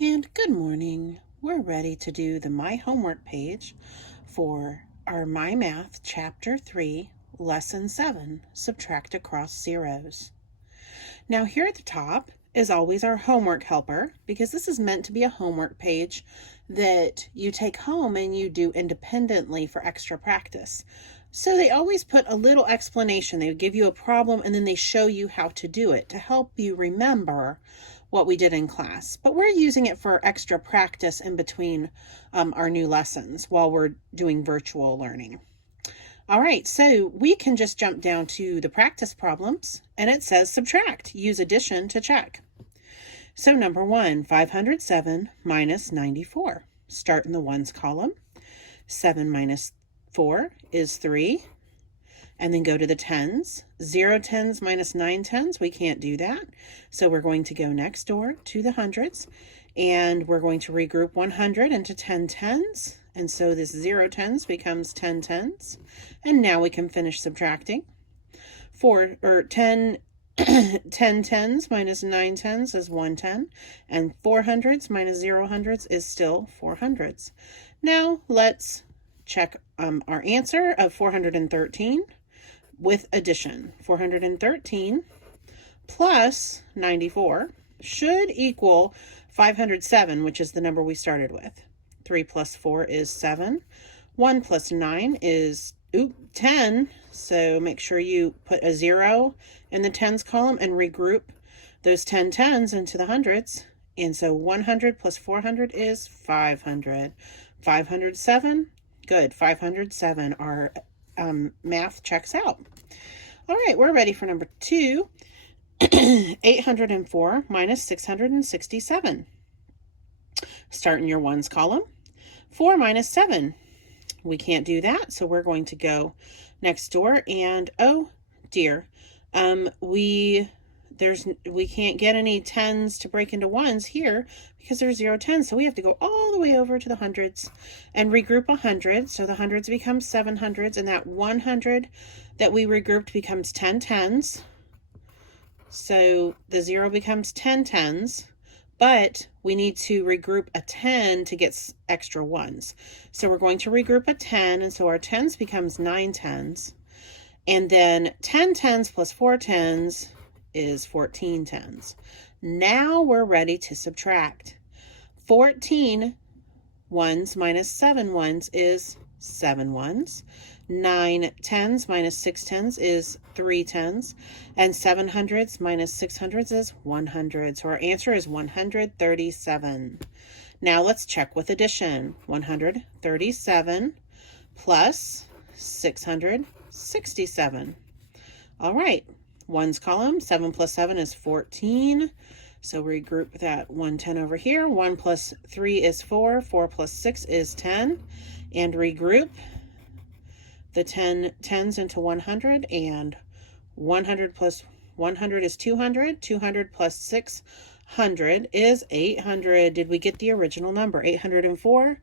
And good morning. We're ready to do the My Homework page for our MyMath Chapter 3, Lesson 7, Subtract Across Zeros. Now here at the top is always our homework helper, because this is meant to be a homework page that you take home and you do independently for extra practice. So they always put a little explanation. They give you a problem and then they show you how to do it to help you remember what we did in class. But we're using it for extra practice in between our new lessons while we're doing virtual learning. All right, so we can just jump down to the practice problems, and it says subtract. Use addition to check. So number 1, 507 minus 94. Start in the ones column. 7 minus 4 is 3. And then go to the tens. 0 tens minus 9 tens, we can't do that. So we're going to go next door to the hundreds, and we're going to regroup 100 into 10 tens. And so this 0 tens becomes 10 tens. And now we can finish subtracting. 10 tens minus 9 tens is 1 10. And 4 hundreds minus 0 hundreds is still 4 hundreds. Now let's check our answer of 413 with addition. 413 plus 94 should equal 507, which is the number we started with. 3 plus 4 is 7. 1 plus 9 is 10. So make sure you put a 0 in the tens column and regroup those 10 tens into the hundreds. And so 100 plus 400 is 500. 507. Good. 507. Our math checks out. All right, we're ready for number 2. 804 minus 667. Start in your ones column. 4 minus 7. We can't do that, so we're going to go next door, and oh dear, we can't get any tens to break into ones here because there's 0 tens, so we have to go all the way over to the hundreds and regroup 100. So the hundreds become 700s, and that 100 that we regrouped becomes 10 tens. So the 0 becomes 10 tens, but we need to regroup a 10 to get extra ones. So we're going to regroup a 10, and so our tens becomes 9 tens. And then 10 tens plus 4 tens is 14 tens. Now we're ready to subtract. 14 ones minus 7 ones is 7 ones. 9 tens minus 6 tens is 3 tens. And 7 hundreds minus 6 hundreds is 100. So our answer is 137. Now let's check with addition. 137 plus 667. All right. Ones column, 7 plus 7 is 14. So regroup that 110 over here. 1 plus 3 is 4. 4 plus 6 is 10. And regroup the 10 tens into 100. And 100 plus 100 is 200. 200 plus 600 is 800. Did we get the original number? 804?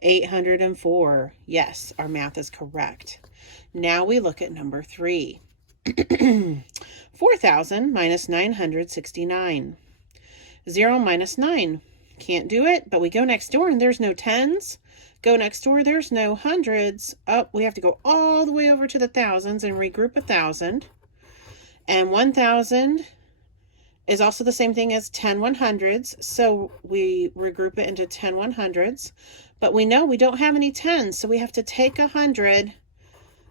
804. Yes, our math is correct. Now we look at number 3. 4,000 minus 969. 0 minus 9. Can't do it, but we go next door and there's no tens. Go next door, there's no hundreds. Oh, we have to go all the way over to the thousands and regroup 1,000. And 1,000 is also the same thing as 10 100s. So we regroup it into 10 100s. But we know we don't have any tens, so we have to take 100.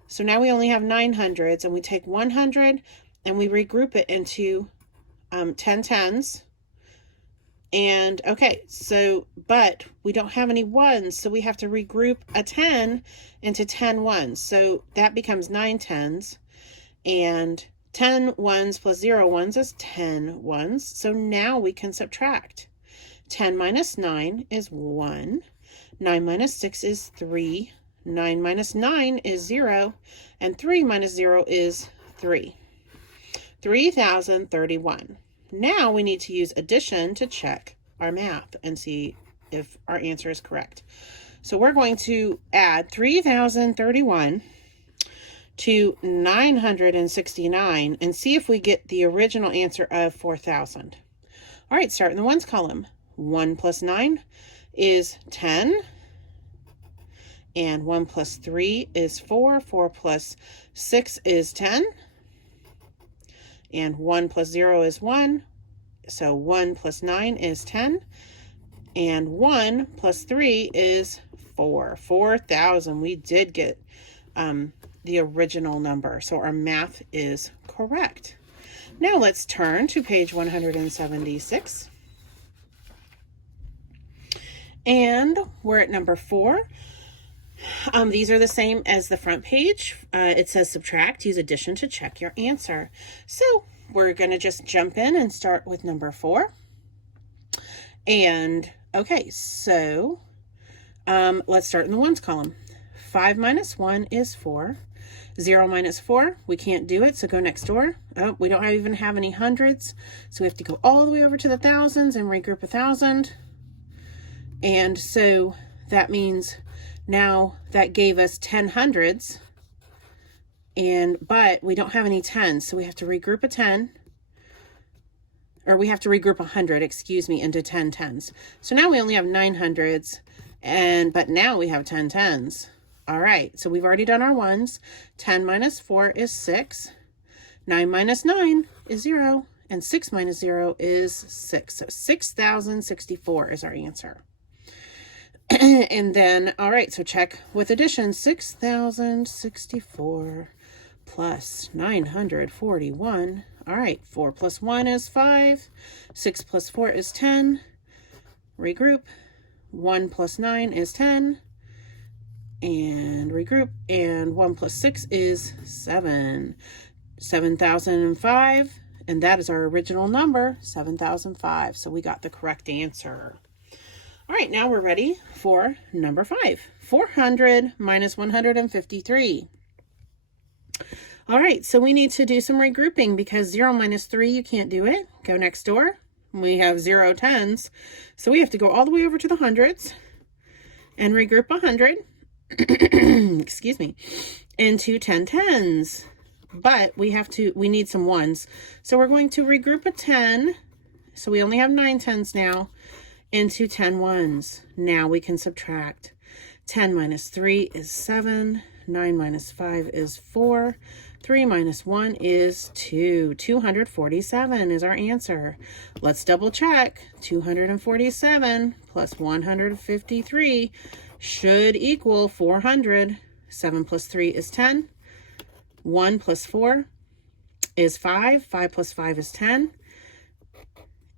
So now we only have 900s, and we take 100 and we regroup it into 10 tens. And okay, so, but we don't have any ones, so we have to regroup a 10 into 10 ones. So that becomes 9 tens, and 10 ones plus 0 ones is 10 ones. So now we can subtract. 10 minus 9 is 1. 9 minus 6 is 3. 9 minus 9 is 0, and 3 minus 0 is 3. 3,031. Now we need to use addition to check our math and see if our answer is correct. So we're going to add 3,031 to 969 and see if we get the original answer of 4,000. All All right, start in the ones column. 1 plus 9 is 10. And 1 plus 3 is 4. 4 plus 6 is 10. And 1 plus 0 is 1. So 1 plus 9 is 10. And 1 plus 3 is 4. 4,000. We did get the original number. So our math is correct. Now let's turn to page 176. And we're at number 4. These are the same as the front page. It says subtract, use addition to check your answer. So we're going to just jump in and start with number 4. And okay, so let's start in the ones column. 5 minus 1 is 4. 0 minus 4, we can't do it, so go next door. Oh, we don't even have any hundreds, so we have to go all the way over to the thousands and regroup 1,000. And so that means now that gave us 10 hundreds, but we don't have any 10s, so we have to regroup a 10, or we have to regroup 100, excuse me, into 10 tens. So now we only have 9 hundreds, but now we have 10 tens. All right, so we've already done our ones. 10 minus 4 is 6. 9 minus 9 is 0. And 6 minus 0 is 6. So 6,064 is our answer. And then, all right, so check with addition. 6,064 plus 941. All right, 4 plus 1 is 5. 6 plus 4 is 10. Regroup. 1 plus 9 is 10. And regroup. And 1 plus 6 is 7. 7,005. And that is our original number, 7,005. So we got the correct answer. All right, now we're ready for number 5. 400 minus 153. All right, so we need to do some regrouping because 0 minus 3, you can't do it. Go next door. We have 0 tens. So we have to go all the way over to the hundreds and regroup 100, excuse me, into 10 tens. But we need some ones. So we're going to regroup a 10. So we only have 9 tens now into 10 ones. Now we can subtract. 10 minus 3 is 7. 9 minus 5 is 4. 3 minus 1 is 2. 247 is our answer. Let's double check. 247 plus 153 should equal 400. 7 plus 3 is 10. 1 plus 4 is 5. 5 plus 5 is 10.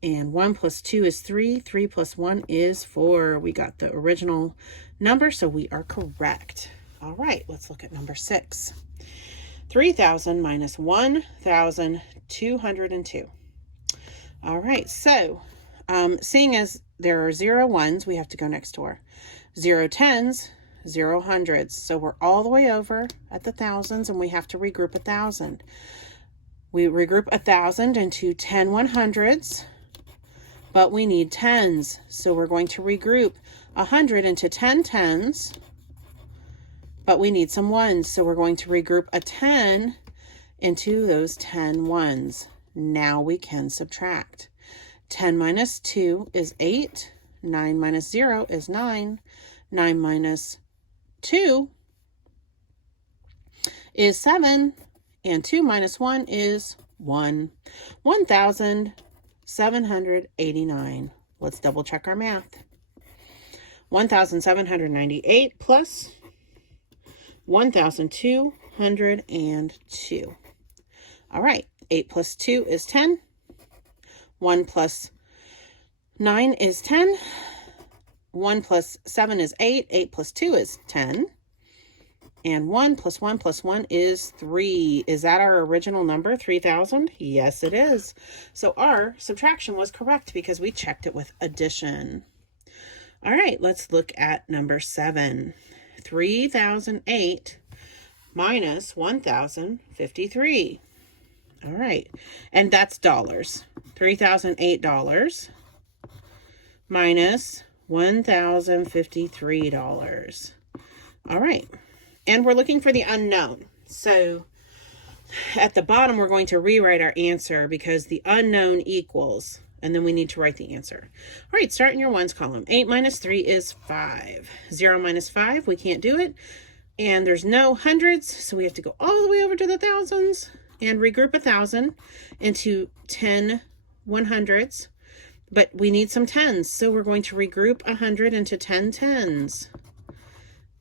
And 1 plus 2 is 3. 3 plus 1 is 4. We got the original number, so we are correct. All right, let's look at number 6. 3,000 minus 1,202. All right, so seeing as there are 0 ones, we have to go next door. 0 tens, 0 hundreds. So we're all the way over at the thousands, and we have to regroup 1,000. We regroup 1,000 into 10 100s, but we need tens. So we're going to regroup 100 into 10 tens, but we need some ones. So we're going to regroup a 10 into those 10 ones. Now we can subtract. 10 minus 2 is 8. 9 minus 0 is 9. 9 minus 2 is 7. And 2 minus 1 is 1. 1,789. Let's double check our math. 1,798 plus 1,202. All right, 8 plus 2 is 10. 1 plus 9 is 10. 1 plus 7 is 8. 8 plus 2 is 10. And 1 plus 1 plus 1 is 3. Is that our original number, 3,000? Yes, it is. So our subtraction was correct because we checked it with addition. All right, let's look at number 7. 3,008 minus 1,053. All right, and that's dollars. $3,008 minus $1,053. All right, and we're looking for the unknown. So at the bottom, we're going to rewrite our answer because the unknown equals And then we need to write the answer. All right, start in your ones column. 8 minus 3 is 5. 0 minus 5, we can't do it. And there's no hundreds, so we have to go all the way over to the thousands and regroup 1,000 into 10 100s. But we need some tens, so we're going to regroup 100 into 10 tens.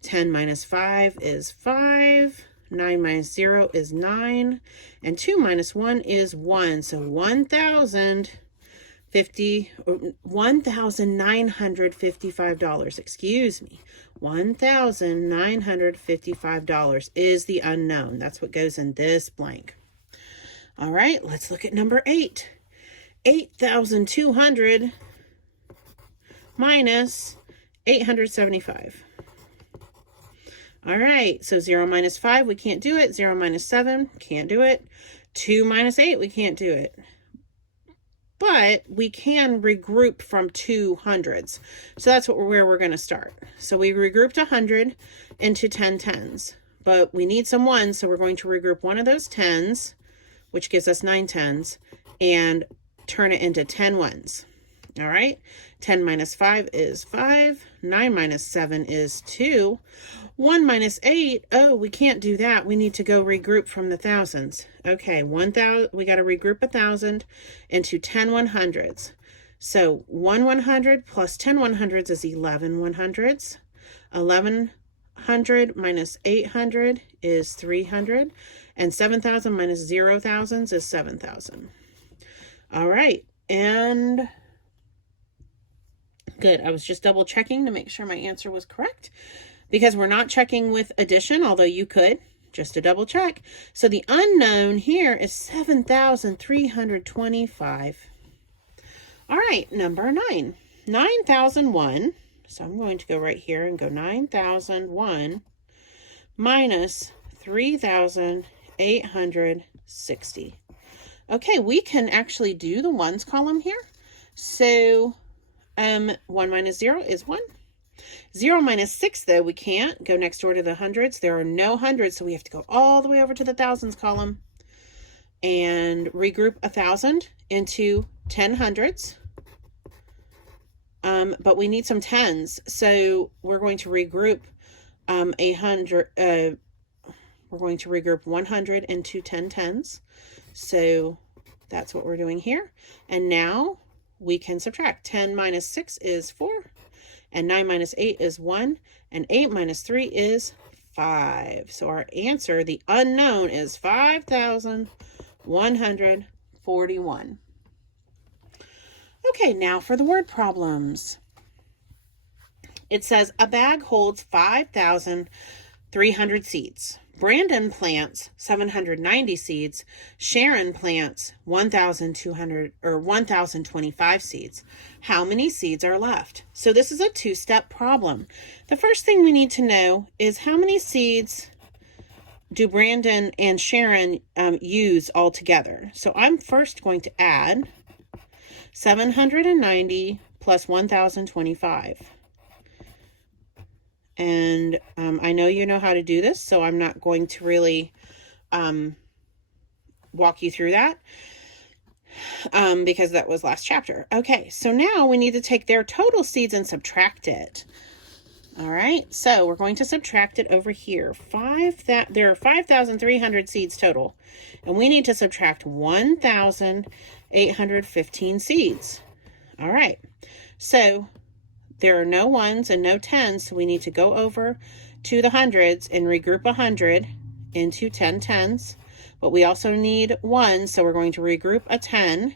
10 minus 5 is 5. 9 minus 0 is 9. And 2 minus 1 is 1. So $1,955, excuse me. $1,955 is the unknown. That's what goes in this blank. All right, let's look at number 8. 8,200 minus 875. All right, so 0 minus 5, we can't do it. 0 minus 7, can't do it. 2 minus 8, we can't do it. But we can regroup from 200s. So that's where we're going to start. So we regrouped 100 into 10 tens. But we need some ones, so we're going to regroup one of those tens, which gives us 9 tens, and turn it into 10 ones. All right, 10 minus 5 is 5. 9 minus 7 is 2. 1 minus 8, oh, we can't do that. We need to go regroup from the thousands. Okay, 1,000, we got to regroup 1,000 into 10 100s. So 1 100 plus 10 100s is 11 100s. 1100 minus 800 is 300. And 7,000 minus 0 thousands is 7,000. All right, and good. I was just double checking to make sure my answer was correct, because we're not checking with addition, although you could, just to double check. So the unknown here is 7,325. All right, number 9. 9,001. So I'm going to go right here and go 9,001 minus 3,860. Okay, we can actually do the ones column here. So 1 minus 0 is 1. 0 minus 6, though, we can't go next door to the hundreds. There are no hundreds, so we have to go all the way over to the thousands column and regroup 1,000 into 10 hundreds. But we need some tens, so we're going to regroup we're going to regroup 100 into 10 tens. So that's what we're doing here. And now we can subtract. 10 minus 6 is 4. And 9 minus 8 is 1. And 8 minus 3 is 5. So our answer, the unknown, is 5,141. Okay, now for the word problems. It says a bag holds 5,300 seeds. Brandon plants 790 seeds. Sharon plants 1,025 seeds. How many seeds are left? So this is a two-step problem. The first thing we need to know is how many seeds do Brandon and Sharon use all together. So I'm first going to add 790 plus 1,025. And I know you know how to do this, so I'm not going to really walk you through that because that was last chapter. Okay, so now we need to take their total seeds and subtract it. All right, so we're going to subtract it over here. There are 5,300 seeds total, and we need to subtract 1,815 seeds. All right, so there are no ones and no tens, so we need to go over to the hundreds and regroup 100 into 10 tens. But we also need ones, so we're going to regroup a 10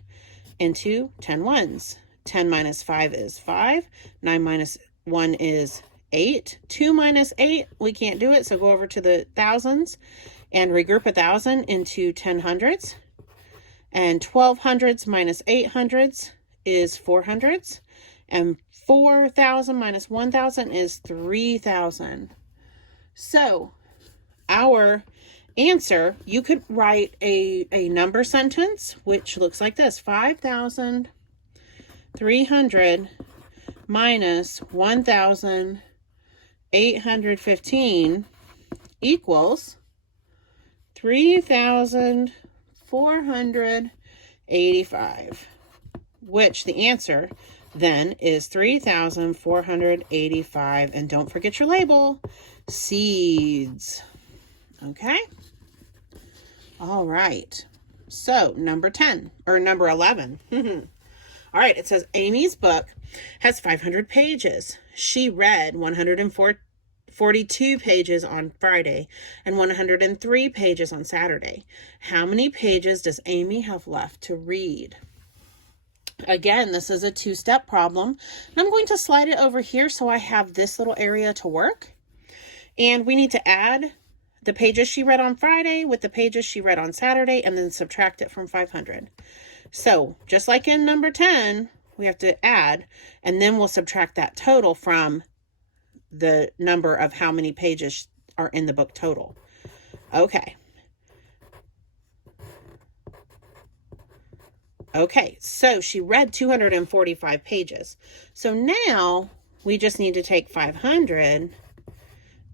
into 10 ones. 10 minus 5 is 5. 9 minus 1 is 8. 2 minus 8, we can't do it, so go over to the thousands and regroup 1,000 into 10 hundreds. And 12 hundreds minus 8 hundreds is 4 hundreds. And 4,000 minus 1,000 is 3,000. So our answer, you could write a number sentence, which looks like this: 5,300 minus 1,815 equals 3,485. which the answer then is 3,485. And don't forget your label, seeds. Okay. All right. So number 10 or number 11. All right. It says Amy's book has 500 pages. She read 142 pages on Friday and 103 pages on Saturday. How many pages does Amy have left to read? Again, this is a two-step problem. And I'm going to slide it over here so I have this little area to work. And we need to add the pages she read on Friday with the pages she read on Saturday and then subtract it from 500. So just like in number 10, we have to add, and then we'll subtract that total from the number of how many pages are in the book total. Okay. Okay, so she read 245 pages. So now we just need to take 500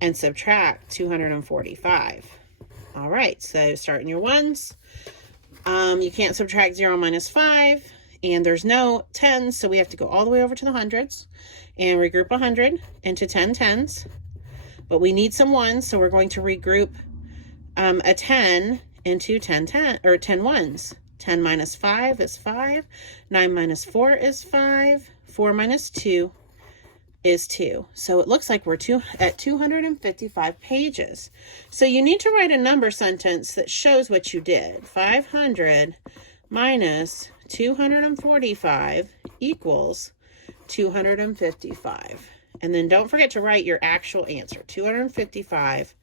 and subtract 245. All right, so starting your ones. You can't subtract 0 minus 5, and there's no tens, so we have to go all the way over to the hundreds and regroup 100 into 10 tens. But we need some ones, so we're going to regroup a 10 into 10 ones. 10 minus 5 is 5. 9 minus 4 is 5. 4 minus 2 is 2. So it looks like we're at 255 pages. So you need to write a number sentence that shows what you did. 500 minus 245 equals 255. And then don't forget to write your actual answer, 255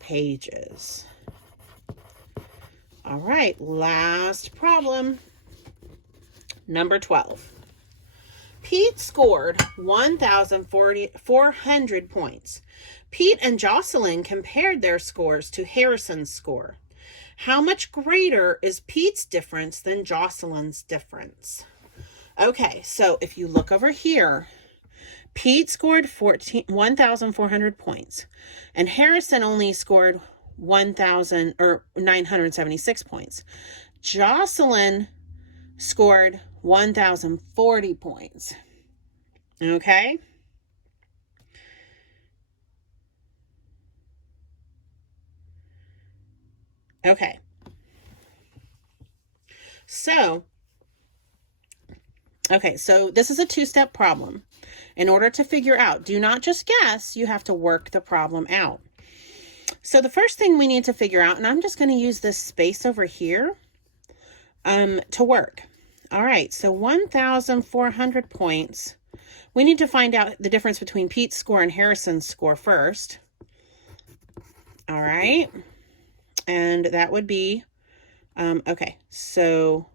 pages. All right, last problem. Number 12. Pete scored 1,400 points. Pete and Jocelyn compared their scores to Harrison's score. How much greater is Pete's difference than Jocelyn's difference? Okay, so if you look over here, Pete scored 1,400 points, and Harrison only scored 976 points. Jocelyn scored 1,040 points. Okay. Okay. So this is a two-step problem. In order to figure out, do not just guess, you have to work the problem out. So the first thing we need to figure out, and I'm just going to use this space over here to work. All right, so 1,400 points. We need to find out the difference between Pete's score and Harrison's score first. All right, and that would be, okay, so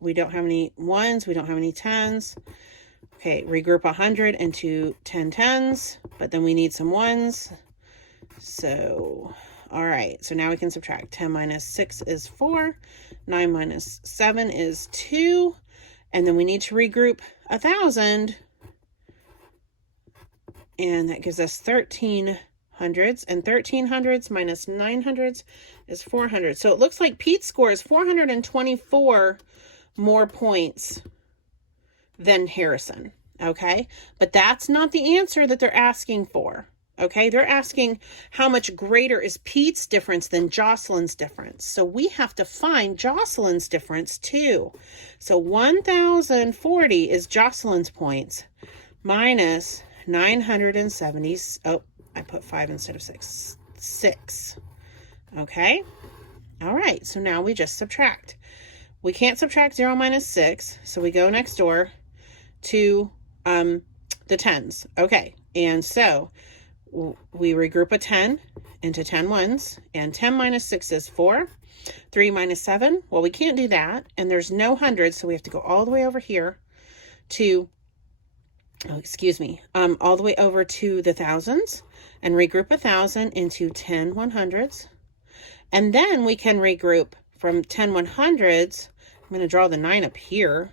we don't have any ones, we don't have any tens. Okay, regroup 100 into 10 tens, but then we need some ones. So, all right, so now we can subtract. 10 minus 6 is 4. 9 minus 7 is 2. And then we need to regroup 1,000. And that gives us 1,300s. And 1,300s minus 900s is 400. So it looks like Pete's score is 424 more points than Harrison. Okay, but that's not the answer that they're asking for. Okay, they're asking how much greater is Pete's difference than Jocelyn's difference. So we have to find Jocelyn's difference too. So 1,040 is Jocelyn's points minus 970. Oh, I put 5 instead of 6. 6. Okay. All right. So now we just subtract. We can't subtract 0 minus 6. So we go next door to the tens. Okay. And so we regroup a 10 into 10 ones, and 10 minus 6 is 4. 3 minus 7, well, we can't do that, and there's no hundreds, so we have to go all the way over here to, all the way over to the thousands, and regroup 1,000 into 10 100s, and then we can regroup from 10 100s. I'm going to draw the 9 up here,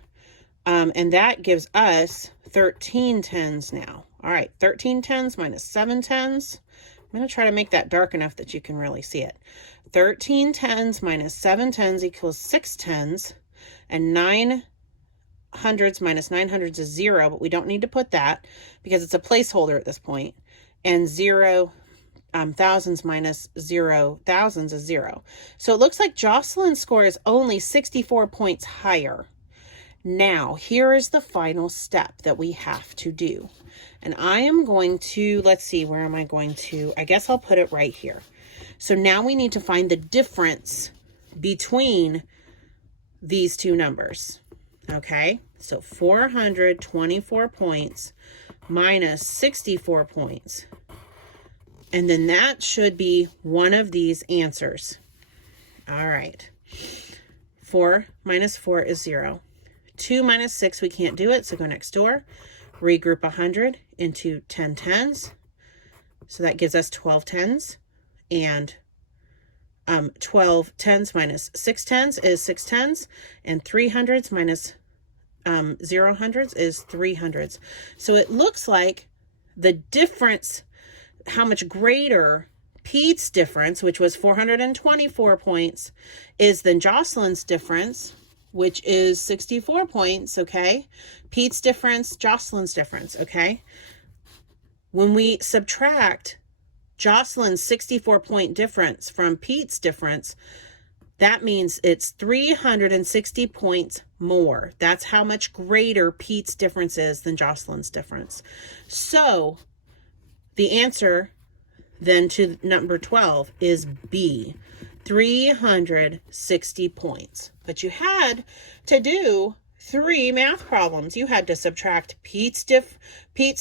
and that gives us 13 tens now. All right, 13 tens minus 7 tens. I'm going to try to make that dark enough that you can really see it. 13 tens minus 7 tens equals 6 tens, and 9 hundreds minus 9 hundreds is 0, but we don't need to put that because it's a placeholder at this point. And 0 thousands minus 0 thousands is 0. So it looks like Jocelyn's score is only 64 points higher. Now, here is the final step that we have to do. And I am going to, let's see, where am I going to? I guess I'll put it right here. So now we need to find the difference between these two numbers. Okay, so 424 points minus 64 points. And then that should be one of these answers. All right. 4 minus 4 is 0. 2 minus 6, we can't do it, so go next door. Regroup 100 into 10 tens. So that gives us 12 tens. And 12 tens minus 6 tens is 6 tens. And 3 hundreds minus 0 hundreds is 3 hundreds. So it looks like the difference, how much greater Pete's difference, which was 424 points, is than Jocelyn's difference, which is 64 points, okay? Pete's difference, Jocelyn's difference, okay? When we subtract Jocelyn's 64-point difference from Pete's difference, that means it's 360 points more. That's how much greater Pete's difference is than Jocelyn's difference. So the answer then to number 12 is B, 360 points. But you had to do 3 math problems. You had to subtract Pete's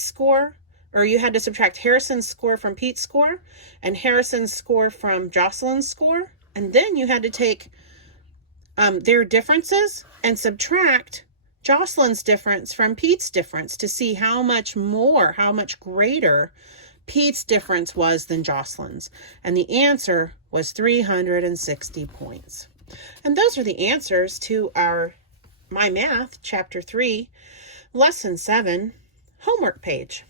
score, or you had to subtract Harrison's score from Pete's score, and Harrison's score from Jocelyn's score. And then you had to take their differences and subtract Jocelyn's difference from Pete's difference to see how much more, how much greater Pete's difference was than Jocelyn's. And the answer was 360 points. And those are the answers to our MyMath Chapter 3, Lesson 7 homework page.